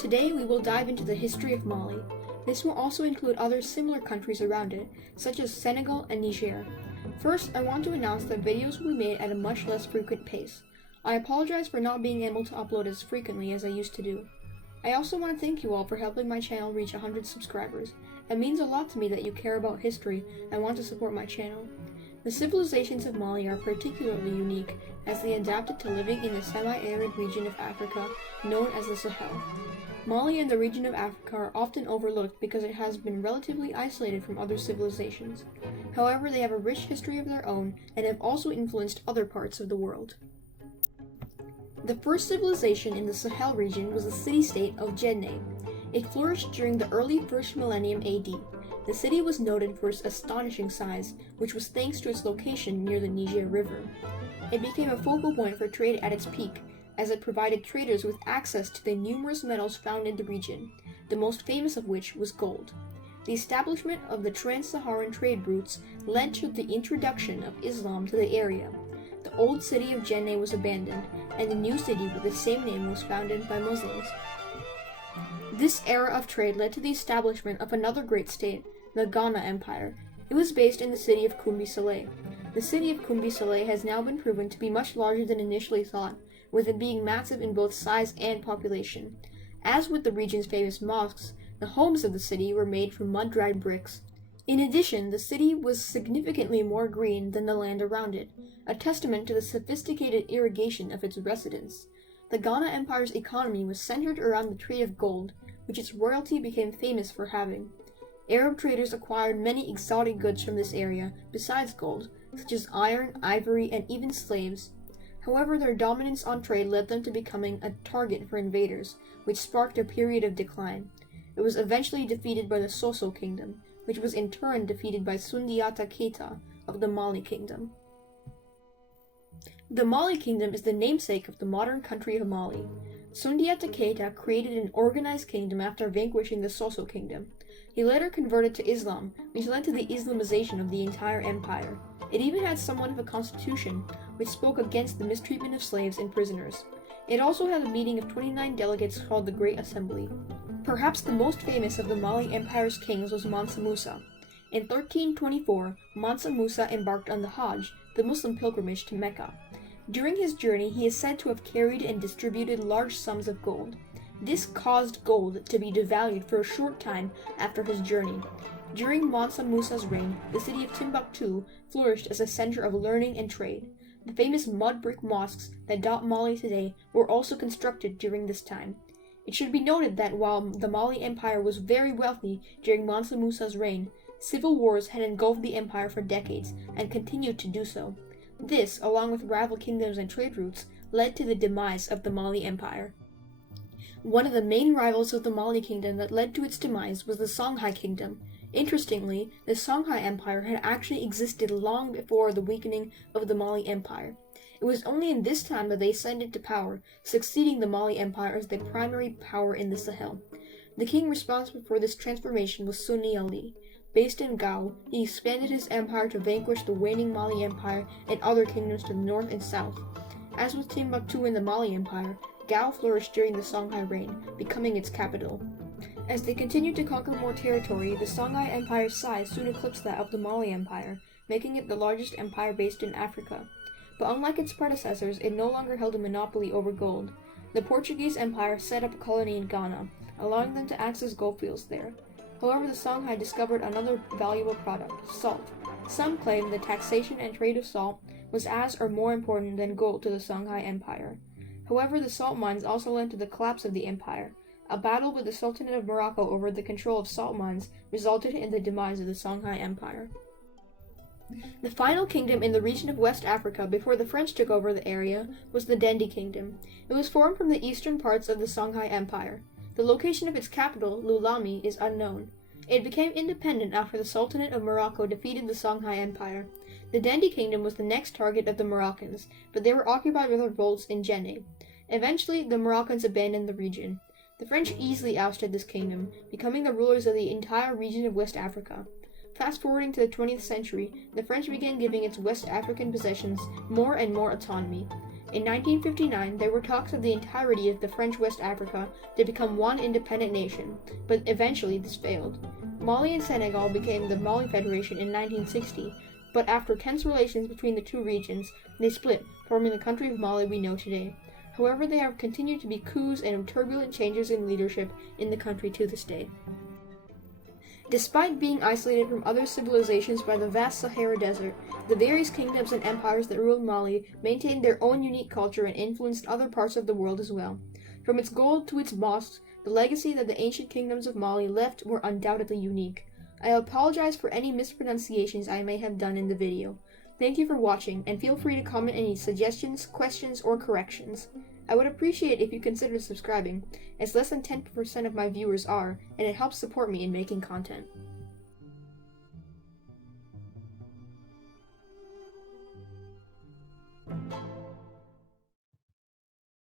Today we will dive into the history of Mali. This will also include other similar countries around it, such as Senegal and Niger. First, I want to announce that videos will be made at a much less frequent pace. I apologize for not being able to upload as frequently as I used to do. I also want to thank you all for helping my channel reach 100 subscribers. It means a lot to me that you care about history and want to support my channel. The civilizations of Mali are particularly unique, as they adapted to living in the semi-arid region of Africa known as the Sahel. Mali and the region of Africa are often overlooked because it has been relatively isolated from other civilizations. However, they have a rich history of their own and have also influenced other parts of the world. The first civilization in the Sahel region was the city-state of Gennady. It flourished during the early 1st millennium AD. The city was noted for its astonishing size, which was thanks to its location near the Niger River. It became a focal point for trade at its peak, as it provided traders with access to the numerous metals found in the region, the most famous of which was gold. The establishment of the trans-Saharan trade routes led to the introduction of Islam to the area. The old city of Gennady was abandoned, and the new city with the same name was founded by Muslims. This era of trade led to the establishment of another great state, the Ghana Empire. It was based in the city of Kumbi Saleh. The city of Kumbi Saleh has now been proven to be much larger than initially thought, with it being massive in both size and population. As with the region's famous mosques, the homes of the city were made from mud-dried bricks. In addition, the city was significantly more green than the land around it, a testament to the sophisticated irrigation of its residents. The Ghana Empire's economy was centered around the trade of gold, which its royalty became famous for having. Arab traders acquired many exotic goods from this area, besides gold, such as iron, ivory, and even slaves. However, their dominance on trade led them to becoming a target for invaders, which sparked a period of decline. It was eventually defeated by the Songhai Kingdom, which was in turn defeated by Sundiata Keita of the Mali Kingdom. The Mali Kingdom is the namesake of the modern country of Mali. Sundiata Keita created an organized kingdom after vanquishing the Songhai Kingdom. He later converted to Islam, which led to the Islamization of the entire empire. It even had somewhat of a constitution, which spoke against the mistreatment of slaves and prisoners. It also had a meeting of 29 delegates called the Great Assembly. Perhaps the most famous of the Mali Empire's kings was Mansa Musa. In 1324, Mansa Musa embarked on the Hajj, the Muslim pilgrimage to Mecca. During his journey, he is said to have carried and distributed large sums of gold. This caused gold to be devalued for a short time after his journey. During Mansa Musa's reign, the city of Timbuktu flourished as a center of learning and trade. The famous mud brick mosques that dot Mali today were also constructed during this time. It should be noted that while the Mali Empire was very wealthy during Mansa Musa's reign, civil wars had engulfed the empire for decades and continued to do so. This, along with rival kingdoms and trade routes, led to the demise of the Mali Empire. One of the main rivals of the Mali Kingdom that led to its demise was the Songhai Kingdom. Interestingly, the Songhai Empire had actually existed long before the weakening of the Mali Empire. It was only in this time that they ascended to power, succeeding the Mali Empire as the primary power in the Sahel. The king responsible for this transformation was Sunni Ali. Based in Gao, he expanded his empire to vanquish the waning Mali Empire and other kingdoms to the north and south. As with Timbuktu and the Mali Empire, Gao flourished during the Songhai reign, becoming its capital. As they continued to conquer more territory, the Songhai Empire's size soon eclipsed that of the Mali Empire, making it the largest empire based in Africa. But unlike its predecessors, it no longer held a monopoly over gold. The Portuguese Empire set up a colony in Ghana, allowing them to access gold fields there. However, the Songhai discovered another valuable product, salt. Some claim the taxation and trade of salt was as or more important than gold to the Songhai Empire. However, the salt mines also led to the collapse of the empire. A battle with the Sultanate of Morocco over the control of salt mines resulted in the demise of the Songhai Empire. The final kingdom in the region of West Africa before the French took over the area was the Dendi Kingdom. It was formed from the eastern parts of the Songhai Empire. The location of its capital, Lulami, is unknown. It became independent after the Sultanate of Morocco defeated the Songhai Empire. The Dendi Kingdom was the next target of the Moroccans, but they were occupied with revolts in Gennady. Eventually, the Moroccans abandoned the region. The French easily ousted this kingdom, becoming the rulers of the entire region of West Africa. Fast forwarding to the 20th century, the French began giving its West African possessions more and more autonomy. In 1959, there were talks of the entirety of the French West Africa to become one independent nation, but eventually this failed. Mali and Senegal became the Mali Federation in 1960, but after tense relations between the two regions, they split, forming the country of Mali we know today. However, there have continued to be coups and turbulent changes in leadership in the country to this day. Despite being isolated from other civilizations by the vast Sahara Desert, the various kingdoms and empires that ruled Mali maintained their own unique culture and influenced other parts of the world as well. From its gold to its mosques, the legacy that the ancient kingdoms of Mali left were undoubtedly unique. I apologize for any mispronunciations I may have done in the video. Thank you for watching, and feel free to comment any suggestions, questions, or corrections. I would appreciate if you considered subscribing, as less than 10% of my viewers are, and it helps support me in making content.